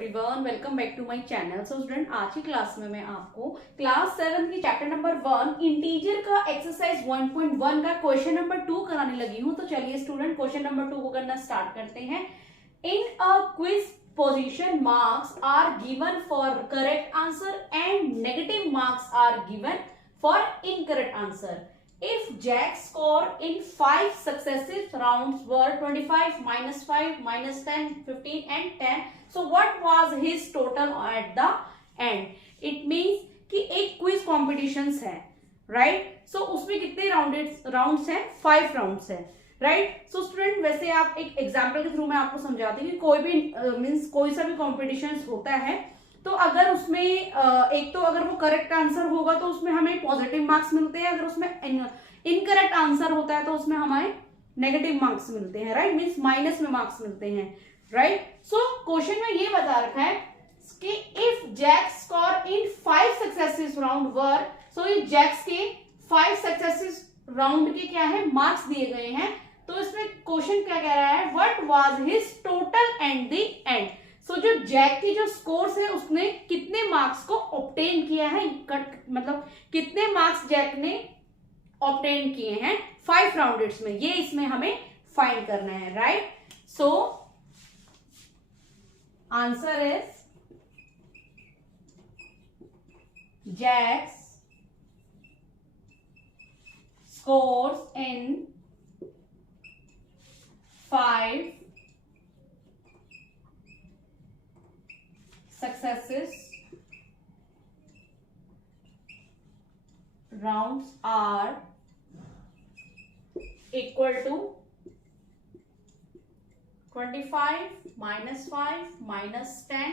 Everyone, welcome back to my channel. So student, आज की class में मैं आपको क्लास 7 की चैप्टर नंबर 1 इंटीजर का एक्सरसाइज 1.1 का क्वेश्चन नंबर 2 कराने लगी हूं। तो चलिए स्टूडेंट, क्वेश्चन नंबर 2 को करना स्टार्ट करते हैं। In a quiz position marks are given for correct answer and negative marks are given for incorrect answer. If Jack's score in 5 successive rounds were 25, -5, -10, 15 and 10, so what was his total at the end? It means कि एक quiz competitions है, right? सो उसमें कितने rounds हैं? 5 rounds है, right? So student, वैसे आप एक एग्जाम्पल के थ्रू मैं आपको समझाती हूँ कि कोई भी मीन्स कोई सा भी कॉम्पिटिशन होता है तो अगर उसमें एक तो अगर वो करेक्ट आंसर होगा तो उसमें हमें पॉजिटिव मार्क्स मिलते हैं, अगर उसमें इनकरेक्ट आंसर होता है तो उसमें हमें नेगेटिव मार्क्स मिलते हैं, राइट? मींस माइनस में मार्क्स मिलते हैं, राइट? सो क्वेश्चन में ये बता रखा है कि if Jack's score in 5 successive round were, so ये जैक्स के 5 सक्सेसिव राउंड के क्या है मार्क्स दिए गए हैं। तो इसमें क्वेश्चन क्या कह रहा है, what was his total and the end. So जो जैक की जो स्कोर्स है उसने कितने मार्क्स को ऑब्टेन किया है, मतलब कितने मार्क्स जैक ने ऑब्टेन किए हैं 5 राउंड्स में, ये इसमें हमें फाइंड करना है, right? So answer is Jack's scores in 5 successive rounds are equal to 25, -5, -10,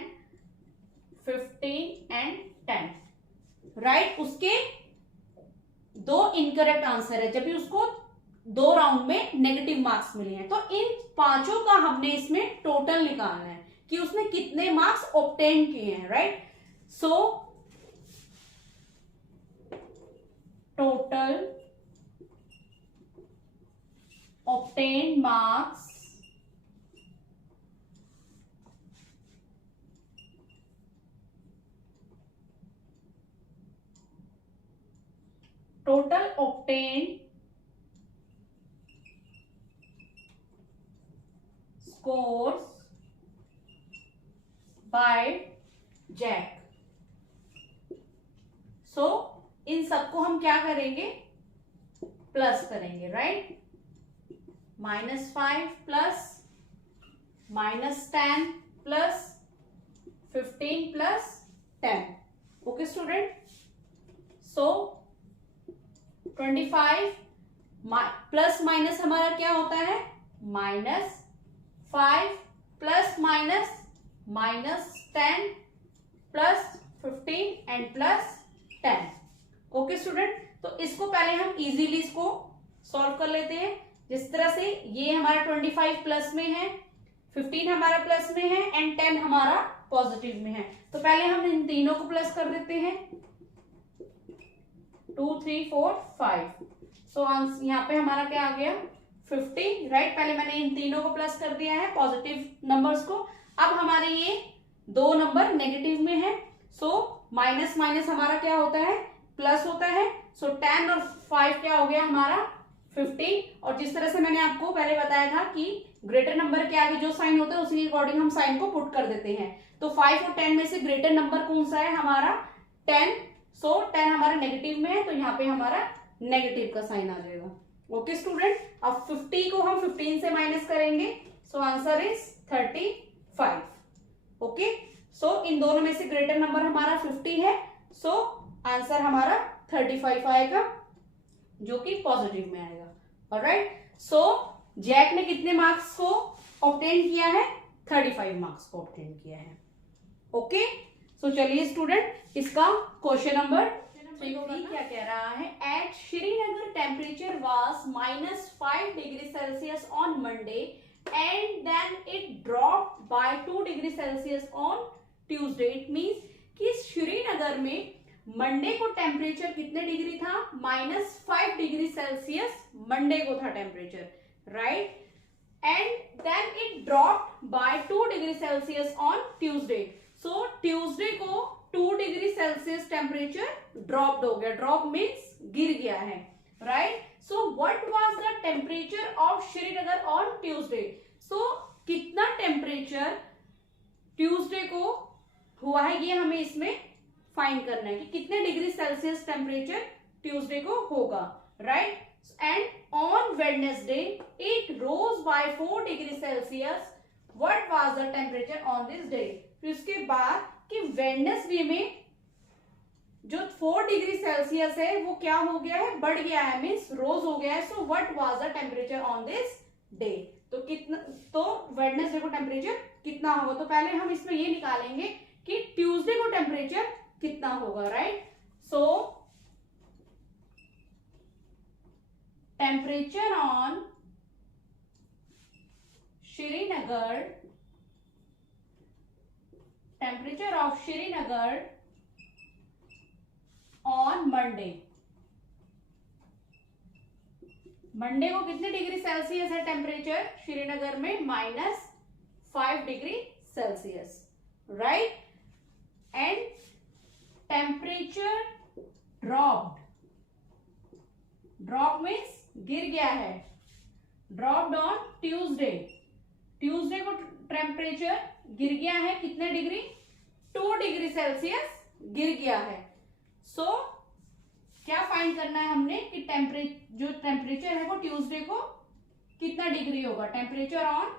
15 and 10, right? उसके 2 इनकरेक्ट आंसर है, जब भी उसको 2 राउंड में नेगेटिव मार्क्स मिले हैं। तो इन 5 का हमने इसमें टोटल निकालना है कि उसने कितने मार्क्स ऑब्टेन किए हैं, right? So total obtain marks total obtain scores by Jack. So इन सबको हम क्या करेंगे, प्लस करेंगे, right? -5 plus -10 plus 15 plus 10। Okay student, so 25 plus minus हमारा क्या होता है, -5 plus minus -10 plus 15 and plus 10। Okay student, तो इसको पहले हम इजीली इसको सॉल्व कर लेते हैं। जिस तरह से ये हमारा 25 प्लस में है, 15 हमारा प्लस में है एंड 10 हमारा पॉजिटिव में है। तो पहले हम इन तीनों को प्लस कर देते हैं, 2 3 4 5। सो यहाँ पे हमारा क्या आ गया, 50, राइट? पहले मैंने इन तीनों को प्लस कर दिया है, पॉजिटिव नंबर्स को। अब हमारे ये 2 नंबर नेगेटिव में है, सो माइनस माइनस हमारा क्या होता है, प्लस होता है। सो 10 और 5 क्या हो गया हमारा 50। और जिस तरह से मैंने आपको पहले बताया था कि ग्रेटर नंबर के आगे जो साइन होता है उसी के अकॉर्डिंग हम साइन को पुट कर देते हैं। तो 5 और 10 में से ग्रेटर नंबर कौन सा है हमारा, 10। सो 10 हमारा नेगेटिव में है, तो यहाँ पे हमारा नेगेटिव का साइन आ जाएगा। ओके स्टूडेंट, अब 50 को हम 15 से माइनस करेंगे, सो आंसर इज 35। ओके, सो इन दोनों में से ग्रेटर नंबर हमारा 50 है, सो आंसर हमारा 35 आएगा, जो कि पॉजिटिव में आएगा। ऑलराइट, सो जैक ने कितने मार्क्स को ऑब्टेन किया है, 35 मार्क्स को ऑब्टेन किया है। ओके, सो चलिए स्टूडेंट, इसका क्वेश्चन नंबर 3 क्या कह रहा है, at Srinagar temperature was -5 degree Celsius on Monday and then it dropped by 2 degree Celsius on Tuesday. It means कि श्रीनगर में मंडे को टेम्परेचर कितने डिग्री था, -5 डिग्री सेल्सियस मंडे को था temperature, right? and then it dropped by 2 degree Celsius on Tuesday. So Tuesday को 2 degree Celsius temperature dropped हो गया. ड्रॉप मीन्स गिर गया है, right. So what was the temperature of Srinagar on Tuesday. So कितना temperature Tuesday को हुआ है ये हमें इसमें फाइंड करना है कि कितने डिग्री सेल्सियस टेम्परेचर ट्यूसडे को होगा, right. And on Wednesday it rose by 4 degree Celsius. What was the temperature on this day. फिर उसके बाद कि वेडनेसडे में जो 4 डिग्री सेल्सियस है वो क्या हो गया है, बढ़ गया है, मीन्स रोज हो गया है. सो what was the temperature on this day. तो कितना, तो वेडनेसडे को टेम्परेचर कितना होगा. तो पहले हम इसमें ये निकालेंगे कि ट्यूसडे को टेम्परेचर कितना होगा, right. So temperature on Srinagar, temperature of Srinagar on Monday. Monday को कितने डिग्री सेल्सियस है टेम्परेचर श्रीनगर में, -5 degree Celsius, right. And temperature dropped. Drop means गिर गया है. Dropped on Tuesday. ट्यूसडे को टेम्परेचर गिर गया है कितने डिग्री, 2 डिग्री सेल्सियस गिर गया है. सो क्या फाइंड करना है हमने कि जो टेम्परेचर है वो ट्यूसडे को कितना डिग्री होगा. Temperature on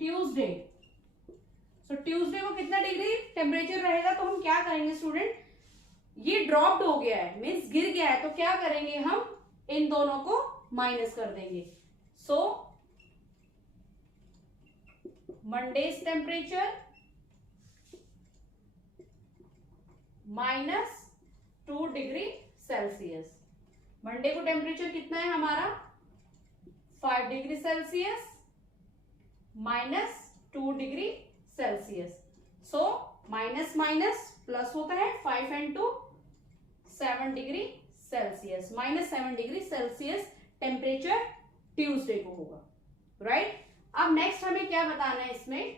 Tuesday. So Tuesday को कितना डिग्री टेम्परेचर रहेगा. तो हम क्या करेंगे स्टूडेंट, ये ड्रॉप्ड हो गया है मीन्स गिर गया है, तो क्या करेंगे हम इन दोनों को माइनस कर देंगे. So Monday's temperature -2 degree Celsius. Monday को टेम्परेचर कितना है हमारा, 5 degree Celsius -2 degree Celsius. So minus minus plus होता है, 5 and 2 7 degree Celsius. -7 degree Celsius temperature Tuesday को होगा, राइट. अब नेक्स्ट हमें क्या बताना है इसमें,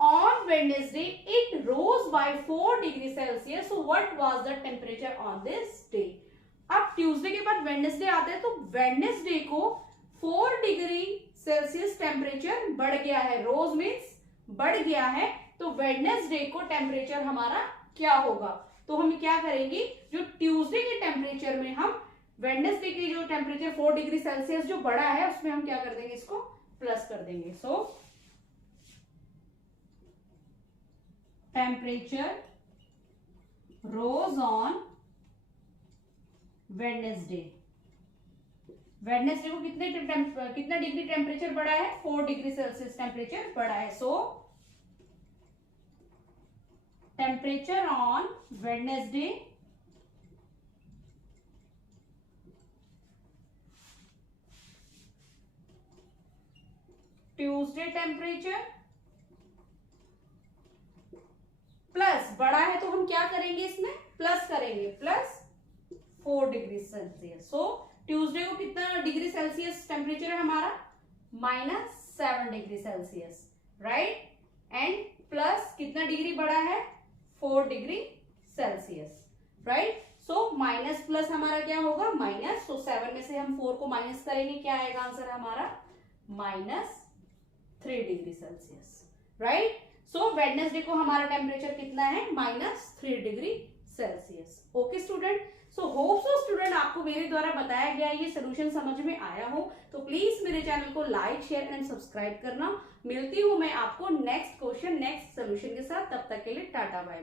on Wednesday it rose by 4 degree Celsius. So what was the temperature on this day. अब ट्यूसडे के बाद वेडनेसडे आता है, तो वेडनेसडे को 4 डिग्री सेल्सियस टेम्परेचर बढ़ गया है. रोज मीन्स बढ़ गया है, तो वेडनेसडे को टेम्परेचर हमारा क्या होगा. तो हम क्या करेंगे, जो ट्यूसडे के टेम्परेचर में हम वेडनेसडे की जो टेम्परेचर 4 डिग्री सेल्सियस जो बढ़ा है उसमें हम क्या कर देंगे, इसको प्लस कर देंगे. So temperature rose on Wednesday. Wednesday को कितना डिग्री टेम्परेचर बढ़ा है, 4 डिग्री सेल्सियस टेम्परेचर बढ़ा है. सो temperature on Wednesday Tuesday temperature plus बढ़ा है, तो हम क्या करेंगे इसमें प्लस करेंगे, +4 डिग्री सेल्सियस. सो ट्यूसडे को कितना डिग्री सेल्सियस टेम्परेचर है हमारा, -7 degree Celsius, right. And plus कितना डिग्री बढ़ा है, 4 degree Celsius, right. So minus plus हमारा क्या होगा, माइनस. तो 7 में से हम 4 को माइनस करेंगे, क्या आएगा आंसर हमारा, -3 डिग्री सेल्सियस, राइट. सो वेडनेसडे को हमारा टेम्परेचर कितना है, -3 degree Celsius. Okay student. So hope so student आपको मेरे द्वारा बताया गया ये सोल्यूशन समझ में आया हो. तो प्लीज मेरे चैनल को लाइक, शेयर एंड सब्सक्राइब करना. मिलती हूँ मैं आपको नेक्स्ट क्वेश्चन, नेक्स्ट सोल्यूशन के साथ. तब तक के लिए टाटा बाय.